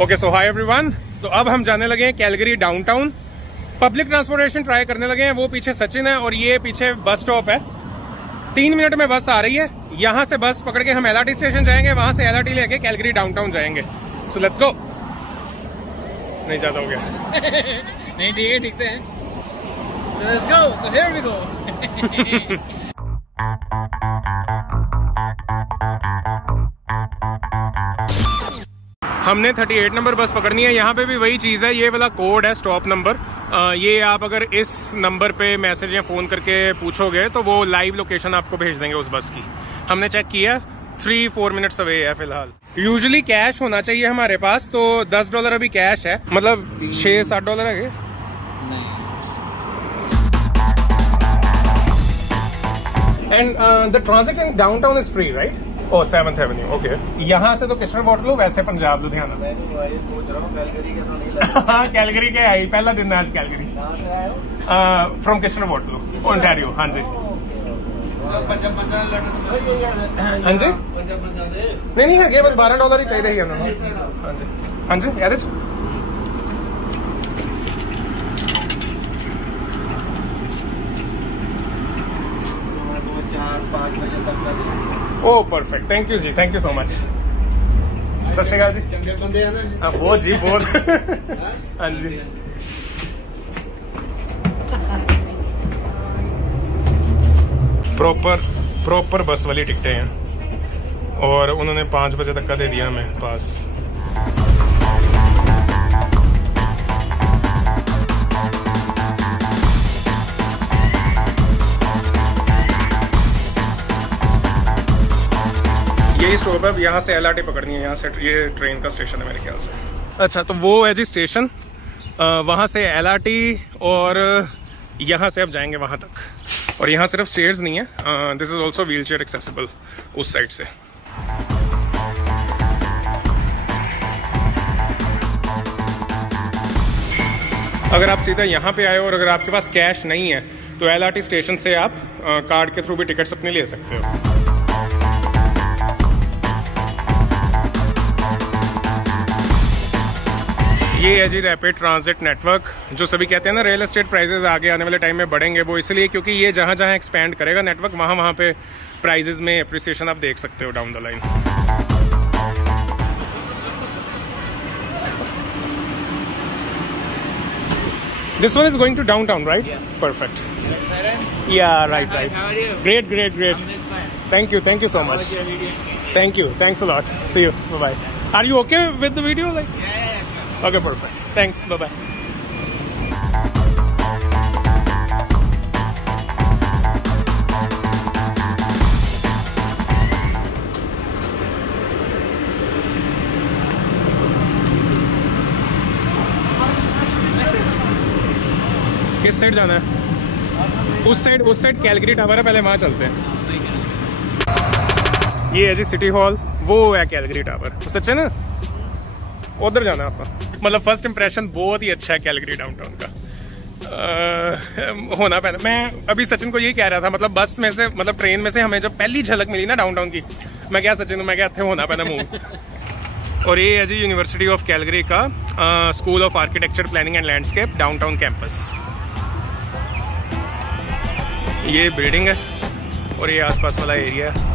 Okay so hi everyone. तो अब हम जाने लगे हैं Calgary downtown. Public transportation try करने लगे हैं। वो पीछे सचिन है और ये पीछे बस स्टॉप है। 3 मिनट में बस आ रही है। यहाँ से बस पकड़ के हम LRT स्टेशन जाएंगे, वहां से LRT लेके कैलगरी डाउनटाउन जाएंगे। So let's go. नहीं ज्यादा हो गया। नहीं ठीक है, ठीक है। So let's go. So here we go. हमने 38 नंबर बस पकड़नी है। यहाँ पे भी वही चीज़ है, ये वाला कोड है स्टॉप नंबर। ये आप अगर इस नंबर पे मैसेज या फ़ोन करके पूछोगे तो वो लाइव लोकेशन आपको भेज देंगे उस बस की। हमने चेक किया, 3-4 मिनट्स अवे है फिलहाल। यूजुअली कैश होना चाहिए हमारे पास, तो $10 अभी कैश है, मतलब $6-7 है। And the transit in downtown is free right? Oh 7th Avenue, okay. यहाँ से तो किशनर वाटरलू, वैसे पंजाब लुधियाना। हाँ कैलगरी के आई, पहला दिन है आज कैलगरी। From किशनर Waterloo, Ontario. हाँ जी हाँ जी। नहीं है, बस $12 ही चाहिए ही। हाँ जी याद है। ओह परफेक्ट, थैंक यू जी, thank you so much. Sat Sri अकाल जी। चंगे बंदे हैं ना? बहुत जी बहुत। हाँ जी। प्रॉपर बस वाली टिकटें हैं और उन्होंने 5 बजे तक का दे दिया हमें पास। यही स्टॉप है, यहाँ से LRT पकड़नी है। यहाँ से ये ट्रेन का स्टेशन है मेरे ख्याल से। अच्छा तो वो है जी स्टेशन, वहाँ से LRT और यहाँ से अब जाएंगे वहाँ तक। और यहाँ सिर्फ स्टेयर्स नहीं है, this is also wheel chair accessible उस साइड से। अगर आप सीधा यहाँ पे आए और अगर आपके पास कैश नहीं है तो LRT स्टेशन से आप कार्ड के थ्रू भी टिकट्स अपने ले सकते हो। ये है जी रैपिड ट्रांजिट नेटवर्क। जो सभी कहते हैं ना रियल एस्टेट प्राइसेस आगे आने वाले टाइम में बढ़ेंगे, वो इसलिए क्योंकि ये जहां जहां एक्सपैंड करेगा नेटवर्क, वहां पे प्राइसेस में अप्रिसिएशन आप देख सकते हो down the line. This one is going to downtown right? Perfect. Yeah right. Great. Thank you so much. Thank you, thanks a lot. See you, bye bye. Are you okay with the video? Like okay, perfect. Thanks. Bye-bye. किस side जाना है? उस side Calgary tower है, पहले वहां चलते हैं। ये है जी सिटी हॉल, वो है कैलगरी टावर। तो सच है ना, उधर जाना है आपका। मतलब फर्स्ट इंप्रेशन बहुत ही अच्छा है कैलगरी डाउनटाउन का। होना पहले, मैं अभी सचिन को यही कह रहा था, मतलब बस में से, मतलब ट्रेन में से हमें जब पहली झलक मिली ना डाउनटाउन की, मैं क्या सचिन, मैं क्या थे होना पहले मूव। और ये है जी यूनिवर्सिटी ऑफ कैलगरी का school of architecture planning and landscape downtown campus. ये बिल्डिंग है और ये आसपास वाला एरिया है।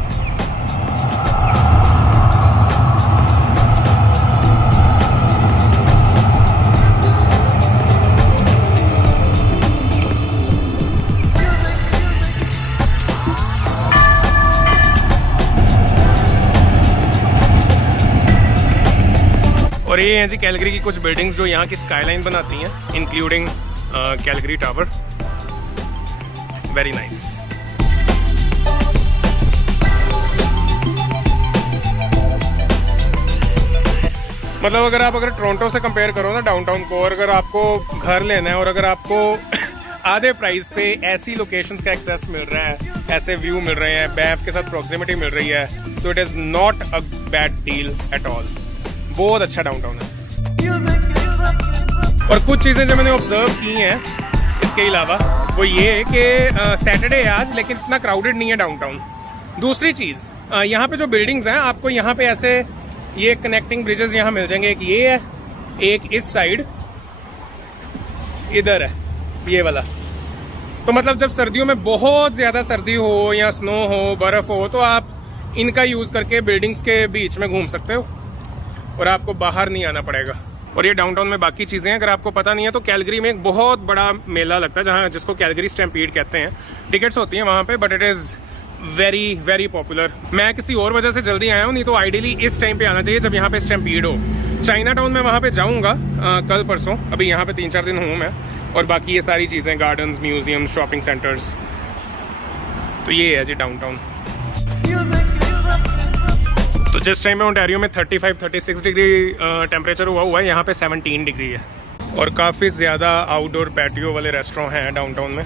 और ये हैं जी कैलगरी की कुछ बिल्डिंग्स जो यहाँ की स्काईलाइन बनाती हैं, including Calgary tower. Very nice. मतलब अगर टोरंटो से कंपेयर करो ना डाउनटाउन को, और अगर आपको घर लेना है और अगर आपको आधे प्राइस पे ऐसी लोकेशंस का एक्सेस मिल रहा है, ऐसे व्यू मिल रहे हैं, बैफ के साथ प्रॉक्सिमिटी मिल रही है, तो it is not a bad deal at all. बहुत अच्छा डाउनटाउन है। और कुछ चीजें जो मैंने ऑब्जर्व की हैं इसके अलावा, वो ये है कि सैटरडे है आज, लेकिन इतना क्राउडेड नहीं है डाउनटाउन। दूसरी चीज, यहाँ पे जो बिल्डिंग्स हैं आपको यहाँ पे ऐसे ये कनेक्टिंग ब्रिजेस यहाँ मिल जाएंगे। एक ये है एक इस साइड इधर है, ये वाला। तो मतलब जब सर्दियों में बहुत ज्यादा सर्दी हो या स्नो हो, बर्फ हो, तो आप इनका यूज करके बिल्डिंग्स के बीच में घूम सकते हो और आपको बाहर नहीं आना पड़ेगा। और ये डाउनटाउन में बाकी चीजें हैं, अगर आपको पता नहीं है तो कैलगरी में एक बहुत बड़ा मेला लगता है जहाँ, जिसको कैलगरी स्टैम्पीड कहते हैं। टिकट्स होती हैं वहाँ पे, but it is very very popular. मैं किसी और वजह से जल्दी आया हूँ, नहीं तो आइडियली इस टाइम पे आना चाहिए जब यहाँ पे स्टैम्पीड हो। चाइना टाउन में वहाँ पे जाऊँगा कल परसों, अभी यहाँ पे 3-4 दिन हूँ मैं। और बाकी ये सारी चीज़ें, गार्डन्स, म्यूजियम, शॉपिंग सेंटर्स, तो ये है जी डाउनटाउन। तो जिस टाइम में ओंटारियो में 35-36 डिग्री टेम्परेचर हुआ है, यहाँ पे 17 डिग्री है। और काफ़ी ज़्यादा आउटडोर पैटियो वाले रेस्टोरेंट हैं डाउनटाउन में।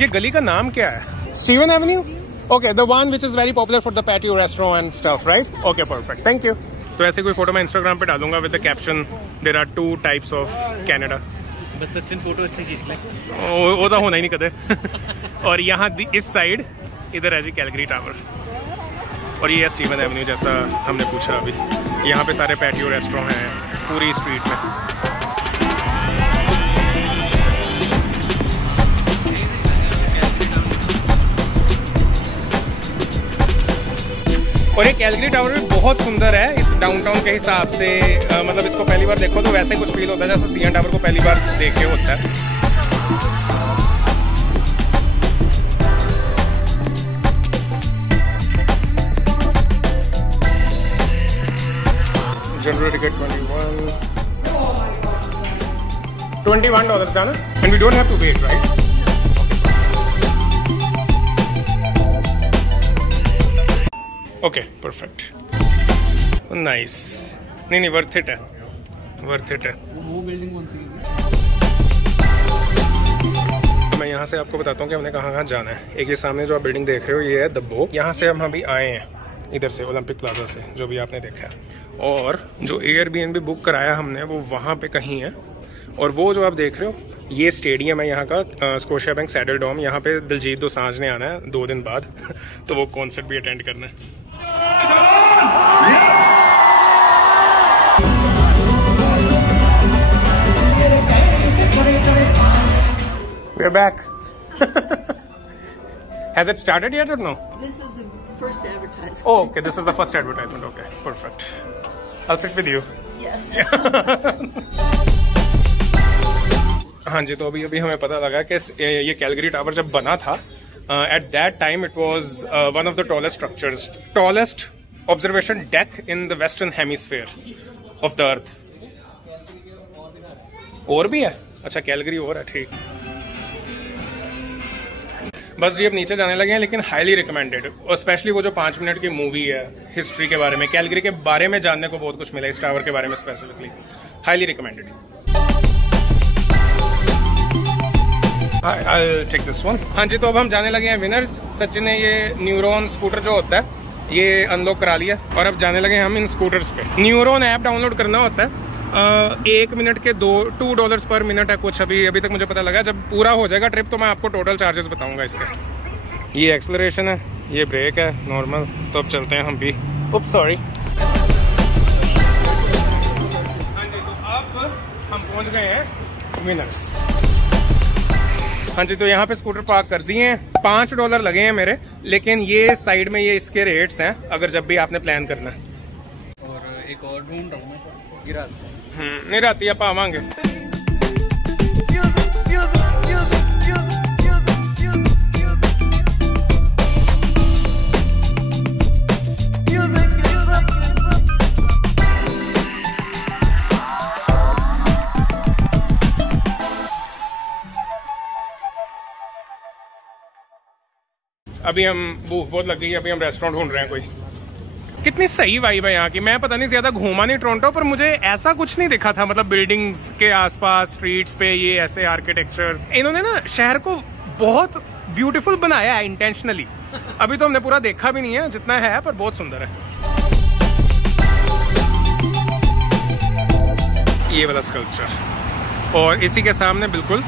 ये गली का नाम क्या है? Steven avenue? Okay, the one which is very popular for the patio restaurant and stuff, right? Okay, perfect, thank you. तो ऐसे कोई फोटो मैं इंस्टाग्राम पे डालूंगा with the caption there are 2 types of Canada. बस सचिन फोटो अच्छी खींच ले, वो तो होना ही नहीं कदे। और यहाँ इस साइड इधर है जी कैलगरी टावर, और ये है स्टीवन एवेन्यू जैसा हमने पूछा अभी। यहाँ पे सारे पैटियो रेस्टोरेंट हैं पूरी स्ट्रीट में। और ये कैलगरी टावर भी बहुत सुंदर है इस डाउनटाउन के हिसाब से। मतलब इसको पहली बार देखो तो वैसे कुछ फील होता है जैसे सीएन टावर को पहली बार देख के होता है। जनरल टिकट $21 जाना, and we don't have to wait, right? Okay, perfect, nice. नहीं, वर्थ इट है, वर्थ इट है। वो बिल्डिंग कौन सी है? मैं यहाँ से आपको बताता हूँ कि हमने कहाँ जाना है। एक ये सामने जो आप बिल्डिंग देख रहे हो, ये है द बो। यहाँ से हम अभी आए हैं इधर से, ओलंपिक प्लाजा से, जो भी आपने देखा है। और जो एयरबीएनबी बुक कराया हमने वो वहाँ पे कहीं है। और वो जो आप देख रहे हो ये स्टेडियम है यहाँ का, स्कोशिया बैंक सैडल डोम। यहाँ पे दिलजीत दोसांझ ने आना है 2 दिन बाद तो वो कॉन्सर्ट भी अटेंड करना है। We're back. Has it started yet or no? This is the first advertisement. Oh, okay. This is the first advertisement. Okay, perfect. I'll sit with you. Yes. हाँ जी, तो अभी हमें पता लगा कि ये कैलगरी टावर जब बना था, at that time it was one of the tallest observation deck in the western hemisphere of the earth. और भी है? अच्छा, कैलगरी और है, ठीक। बस जी अब नीचे जाने लगे हैं, लेकिन हाईली रिकमेंडेड। और स्पेशली वो जो 5 मिनट की मूवी है हिस्ट्री के बारे में, कैलगरी के बारे में जानने को बहुत कुछ मिला, इस टावर के बारे में specifically. Highly recommended. I'll take this one. हाँ जी, तो अब हम जाने लगे हैं विनर्स। सचिन ने ये न्यूरॉन स्कूटर जो होता है ये अनलॉक करा लिया और अब जाने लगे हम इन स्कूटर्स पे। न्यूरॉन ऐप डाउनलोड करना होता है। 1 मिनट के $2 पर मिनट है कुछ, अभी तक मुझे पता लगा। जब पूरा हो जाएगा ट्रिप तो मैं आपको टोटल चार्जेस बताऊंगा इसके। ये एक्सेलरेशन है, ये ब्रेक है नॉर्मल। तो अब चलते हैं हम भी। उप्स, सॉरी। हाँ जी, तो अब हम पहुंच गए हैं विनर्स। हाँ जी, तो यहाँ पे स्कूटर पार्क कर दिए हैं। $5 लगे हैं मेरे, लेकिन ये साइड में ये इसके रेट्स हैं अगर जब भी आपने प्लान करना है। और एक और ढूंढ रहा हूँ नहीं रहती आप आवांगे। अभी हम भूख बहुत लग गई, अभी हम रेस्टोरेंट ढूंढ रहे हैं कोई। कितनी सही वाइब है यहाँ की। मैं पता नहीं ज्यादा घूमा नहीं टोरंटो, पर मुझे ऐसा कुछ नहीं दिखा था। मतलब बिल्डिंग्स के आसपास स्ट्रीट्स पे ये ऐसे आर्किटेक्चर, इन्होंने ना शहर को बहुत ब्यूटीफुल बनाया है इंटेंशनली। अभी तो हमने पूरा देखा भी नहीं है जितना है, पर बहुत सुंदर है। ये वाला स्कल्पचर, और इसी के सामने बिल्कुल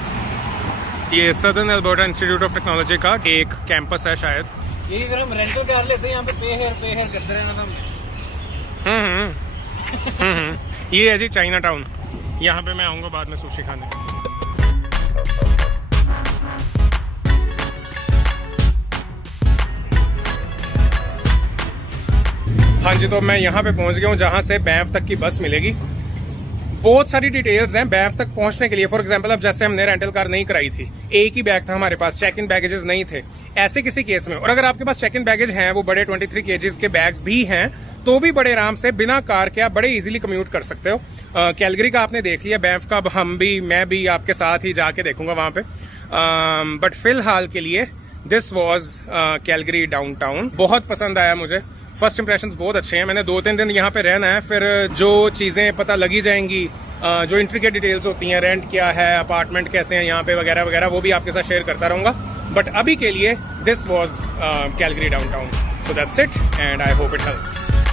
ये southern Alberta institute of technology का एक कैंपस है शायद। ये अगर हम रेंटल कार लेते हैं यहाँ पे पे हेयर करते रहे मतलब। ये है जी चाइना टाउन। यहाँ पे मैं आऊँगा बाद में सुशी खाने। हाँ जी, तो मैं यहाँ पे पहुँच गया हूँ जहाँ से बैंफ तक की बस मिलेगी। बहुत सारी डिटेल्स हैं बैंफ तक पहुंचने के लिए। फॉर एग्जांपल, अब जैसे हमने रेंटल कार नहीं कराई थी, एक ही बैग था हमारे पास, चेक इन बैगेजेस नहीं थे, ऐसे किसी केस में, और अगर आपके पास चेक इन बैगेज हैं, वो बड़े 23 kg के बैग्स भी हैं, तो भी बड़े आराम से बिना कार के आप बड़े इजीली कम्यूट कर सकते हो। कैलगरी का आपने देख लिया, बैंफ का अब मैं भी आपके साथ ही जाके देखूंगा वहां पे। बट फिलहाल के लिए दिस वॉज कैलगरी डाउनटाउन। बहुत पसंद आया मुझे, फर्स्ट इंप्रेशंस बहुत अच्छे हैं। मैंने 2-3 दिन यहाँ पे रहना है, फिर जो चीजें पता लगी जाएंगी, जो इंट्रिकेट डिटेल्स होती हैं, रेंट क्या है, अपार्टमेंट कैसे हैं यहाँ पे वगैरह वगैरह, वो भी आपके साथ शेयर करता रहूंगा। बट अभी के लिए this was Calgary downtown. So that's it and I hope it helps.